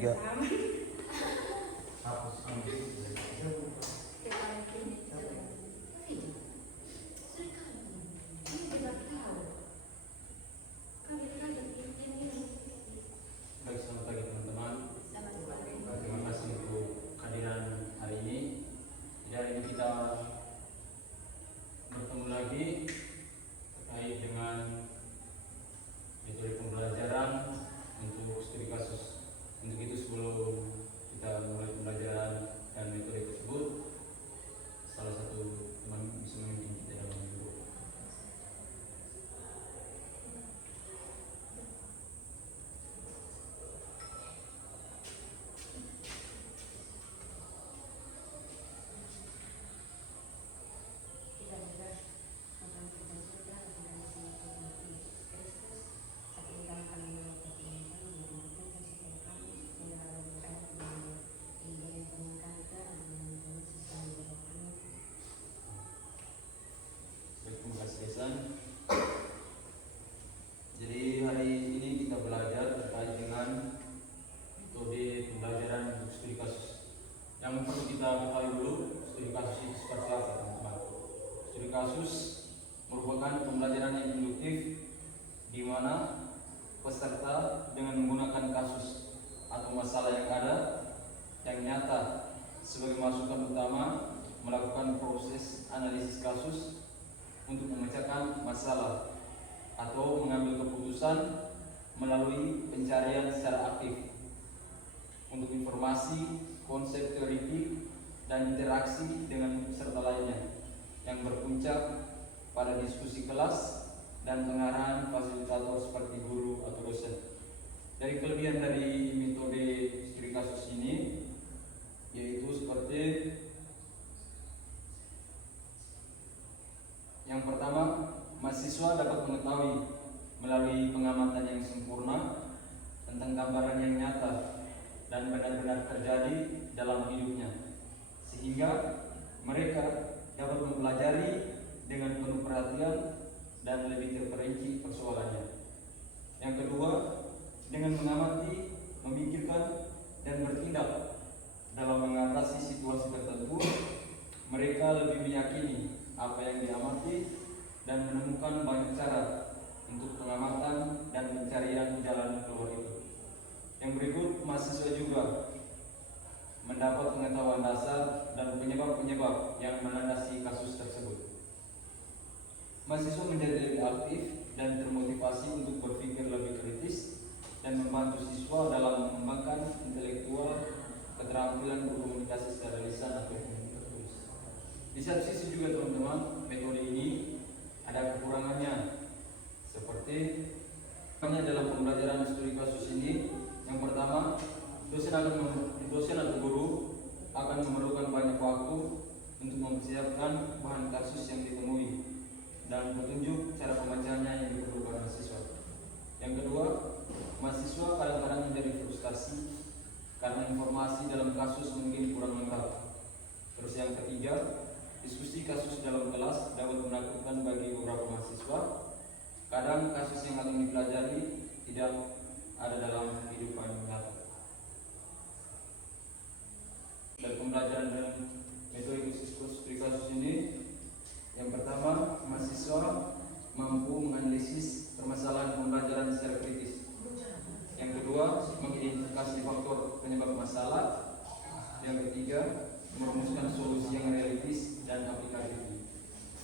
3. Baik, selamat pagi teman-teman. Terima kasih untuk kehadiran hari ini. Jadi hari ini kita bertemu lagi terkait dengan metode pembelajaran untuk studi kasus. Untuk itu sebelum kita mulai pembelajaran dan metode tersebut, salah satu teman bisa memimpin kita dalam dulu. Terima kasih Desan. Jadi hari ini kita belajar terkait dengan metode pembelajaran untuk studi kasus. Yang perlu kita ketahui dulu, studi kasus itu seperti apa teman-teman? Studi kasus merupakan pembelajaran yang induktif di mana peserta dengan menggunakan kasus atau masalah yang ada yang nyata sebagai masukan utama melakukan proses analisis kasus untuk memecahkan masalah atau mengambil keputusan melalui pencarian secara aktif untuk informasi, konsep teoritik, dan interaksi dengan peserta lainnya yang berpuncak pada diskusi kelas dan pengarahan fasilitator seperti guru atau dosen. Dari kelebihan dari metode studi kasus ini yaitu seperti yang pertama, mahasiswa dapat mengetahui melalui pengamatan yang sempurna tentang gambaran yang nyata dan benar-benar terjadi dalam hidupnya, sehingga mereka dapat mempelajari dengan penuh perhatian dan lebih terperinci persoalannya. Yang kedua, dengan mengamati, memikirkan, dan bertindak dalam mengatasi situasi tertentu, mereka lebih meyakini apa yang diamati dan menemukan banyak cara untuk pengamatan dan pencarian jalan keluar itu. Yang berikut, mahasiswa juga mendapat pengetahuan dasar dan penyebab-penyebab yang melandasi kasus tersebut. Mahasiswa menjadi lebih aktif dan termotivasi untuk berpikir lebih kritis dan membantu siswa dalam mengembangkan intelektual, keterampilan berkomunikasi secara lisan ataupun tertulis. Di satu sisi juga teman-teman, metode ini ada kekurangannya, seperti dalam pembelajaran studi kasus ini. Yang pertama, dosen atau guru akan memerlukan banyak waktu untuk mempersiapkan bahan kasus yang ditemui dan petunjuk cara pembacanya yang diperlukan mahasiswa. Yang kedua, mahasiswa kadang-kadang menjadi frustasi karena informasi dalam kasus mungkin kurang lengkap. Terus yang ketiga, diskusi kasus dalam kelas dapat menakutkan bagi beberapa mahasiswa. Kadang kasus yang akan dipelajari tidak ada dalam kehidupan nyata. Dan pembelajaran dalam metode studi kasus ini, yang pertama, mahasiswa mampu menganalisis permasalahan pembelajaran secara kritis. Yang kedua, mengidentifikasi faktor penyebab masalah. Yang ketiga, merumuskan solusi yang realistis dan aplikatif.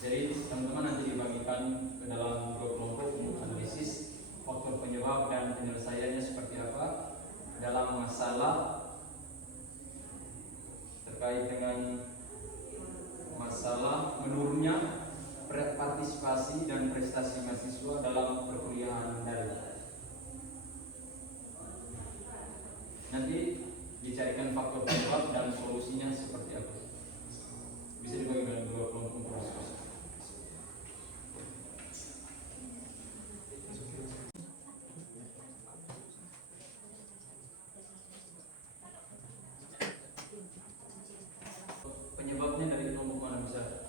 Jadi teman-teman nanti dibagikan ke dalam dua kelompok untuk analisis faktor penyebab dan penyelesaiannya seperti apa dalam masalah terkait dengan masalah menurunnya partisipasi dan prestasi mahasiswa dalam perkuliahan daring. Nanti dicarikan faktor penyebab dan solusinya seperti apa. Bisa dibagi dalam dua kelompok proses. Penyebabnya dari kelompok mana bisa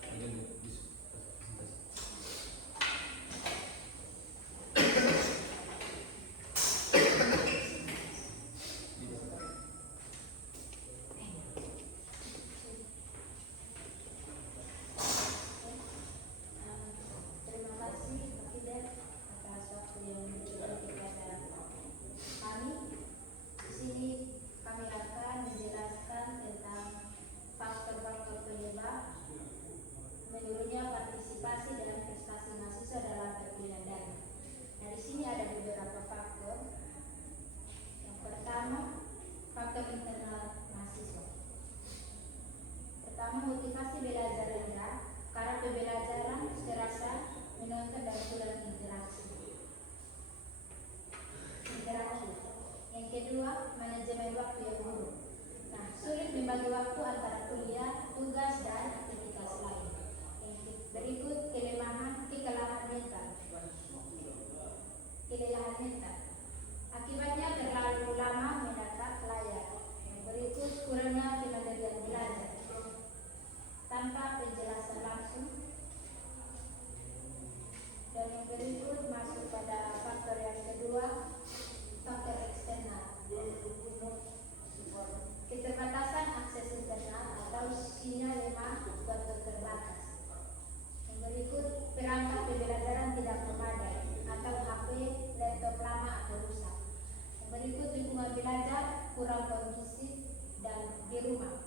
kurang kondusif dan di rumah.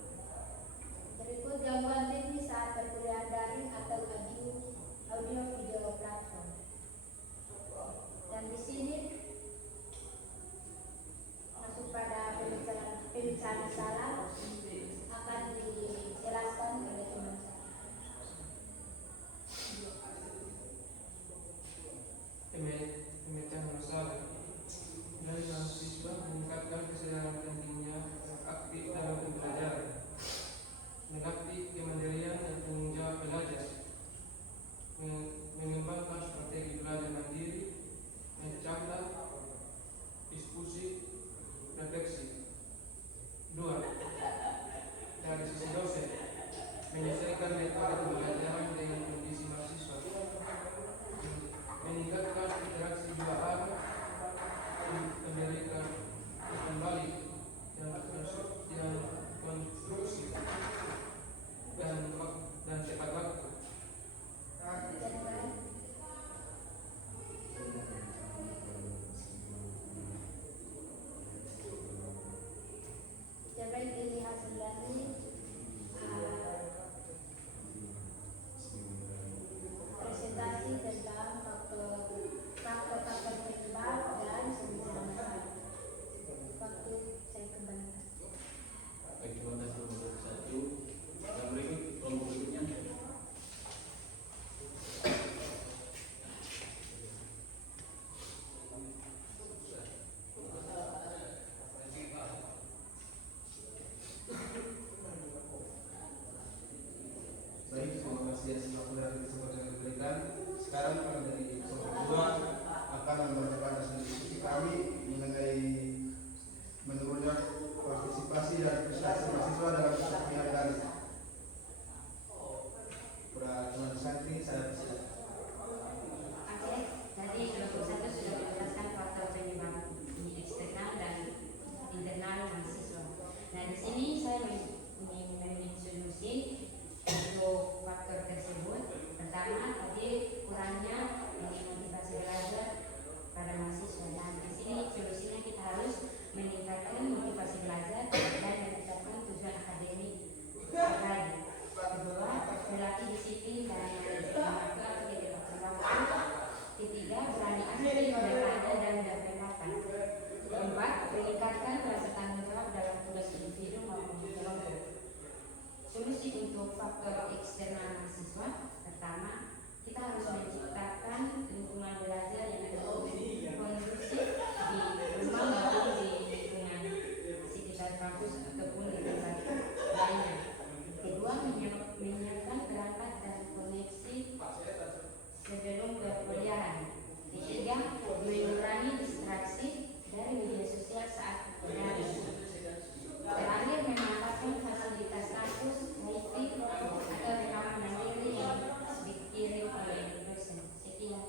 Berikut gangguan teknis saat perkuliahan daring atau audio video platform. Dan di sini masuk pada pembicaraan masalah akan dijelaskan oleh teman saya. Pemecah masalah dari mahasiswa meningkatkan kesadaran pentingnya aktif dalam pembelajaran, melatih kemandirian dan tanggung jawab belajar, mengembangkan strategi belajar mandiri, mencatat, diskusi, refleksi. 2. Dari sisi dosen, menyesuaikan metode pembelajaran dengan kondisi mahasiswa, meningkatkan interaksi dua arah, memberikan kembali dan konstruksi dan tepat waktu. Coba dilihat sendiri presentasi tentang faktor-faktor penyebab dan solusi masalah. Waktu saya kembalikan. Baik, terima kasih untuk satu. Dan berikut kelompok berikutnya. Baik, terima kasih atas waktu dan kesempatan yang diberikan. Sekarang kami dari kelompok kedua akan membacakan hasil diskusi kami mengenai menurunnya partisipasi dan prestasi mahasiswa dalam perkuliahan daring. Teman santri, saya persilakan. Oke, tadi kelompok satu sudah menjelaskan faktor penyebab eksternal dan internal mahasiswa. Nah, di sini saya ingin solusi untuk faktor tersebut. Pertama, tadi kurangnya motivasi belajar pada mahasiswa. Dan di sini solusinya kita harus meningkatkan motivasi belajar dan meningkatkan tujuan akademik terbaik. Kedua, melatih disiplin dan melakukan kegiatan waktu. Ketiga, berani aktif bertanya dan berpendapat. Keempat, meningkatkan rasa tanggung jawab dalam tugas individu maupun kelompok. Solusi untuk faktor eksternal mahasiswa, pertama, kita harus menciptakan lingkungan belajar yang kondusif di rumah maupun di lingkungan sekitar kampus ataupun di tempat lainnya. Kedua, menyiapkan perangkat dan koneksi sebelum perkuliahan. Ketiga, mengurangi distraksi dari media sosial saat daring. Terakhir, memanfaatkan fasilitas kampus, wifi atau rekaman mandiri yang dikirim oleh dosen. Sekian,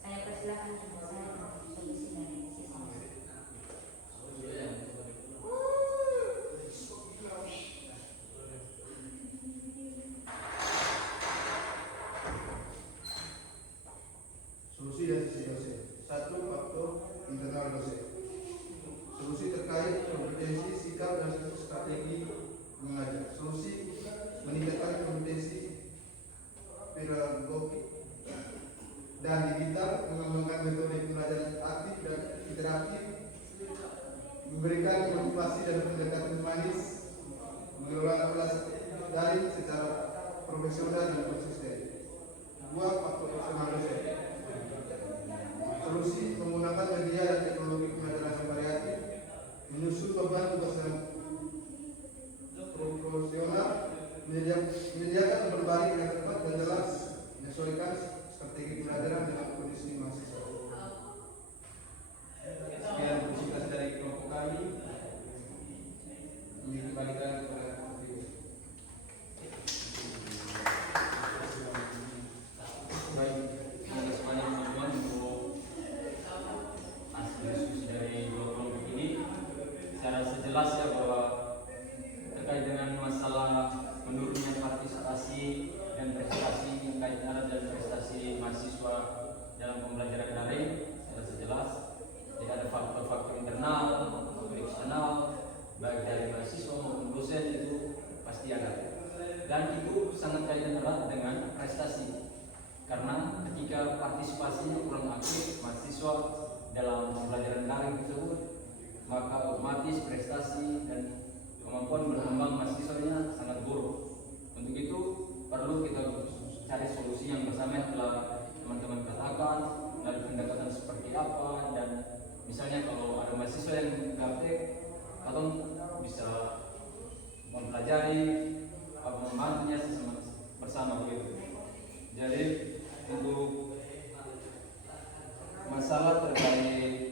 saya persilakan teman saya untuk solusi dari sisi ini. Solusi dari sisi dosen. 1. Faktor internal dosen. Solusi terkait kompetensi, sikap, dan strategi mengajar. Solusi meningkatkan kompetensi pedagogik dan digital, mengembangkan metode pembelajaran aktif dan interaktif, memberikan motivasi dan pendekatan humanis, mengelola kelas daring secara profesional dan konsisten. 2. Faktor eksternal dosen. Solusi menggunakan media dan teknologi pembelajaran yang variatif, menyusun beban tugas yang proporsional, menyediakan berbagai yang tepat dan jelas, menyesuaikan strategi pembelajaran dengan kondisi mahasiswa. Sekian presentasi dari kelompok kami. Dikembalikan kepada kontribusi. Baik, terima kasih banyak teman-teman untuk hasil diskusi dari dua kelompok ini. Saya rasa jelas ya bahwa terkait dengan masalah menurunnya partisipasi dan prestasi kaitan dan prestasi mahasiswa dalam pembelajaran daring, saya rasa jelas. Jadi ada faktor-faktor internal, faktor eksternal, dan itu sangat kaitan erat dengan prestasi. Karena ketika partisipasinya kurang aktif mahasiswa dalam pembelajaran daring tersebut, maka otomatis prestasi dan kemampuan berkembang mahasiswanya sangat buruk. Untuk itu perlu kita cari solusi yang bersama yang telah teman-teman katakan, dan pendekatan seperti apa, dan misalnya kalau ada mahasiswa yang gaptek, atau bisa mempelajari apa membantunya bersama gitu. Jadi untuk masalah terkait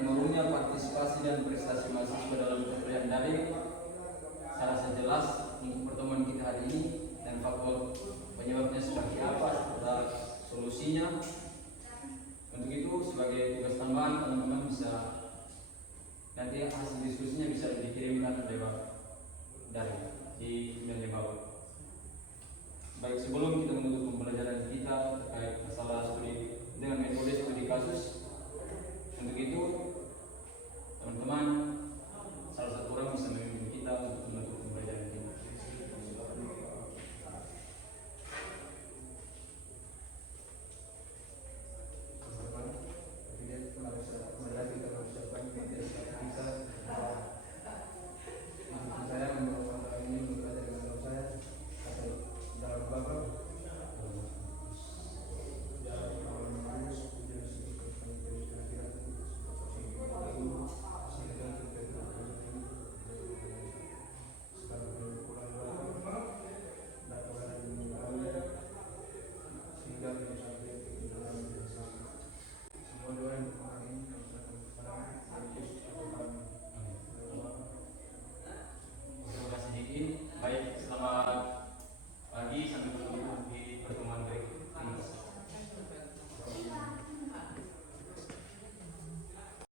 menurunnya partisipasi dan prestasi mahasiswa dalam pembelajaran daring, saya rasa jelas untuk pertemuan kita hari ini dan faktor penyebabnya seperti apa serta solusinya. Untuk itu sebagai tugas tambahan teman-teman bisa nanti hasil diskusinya bisa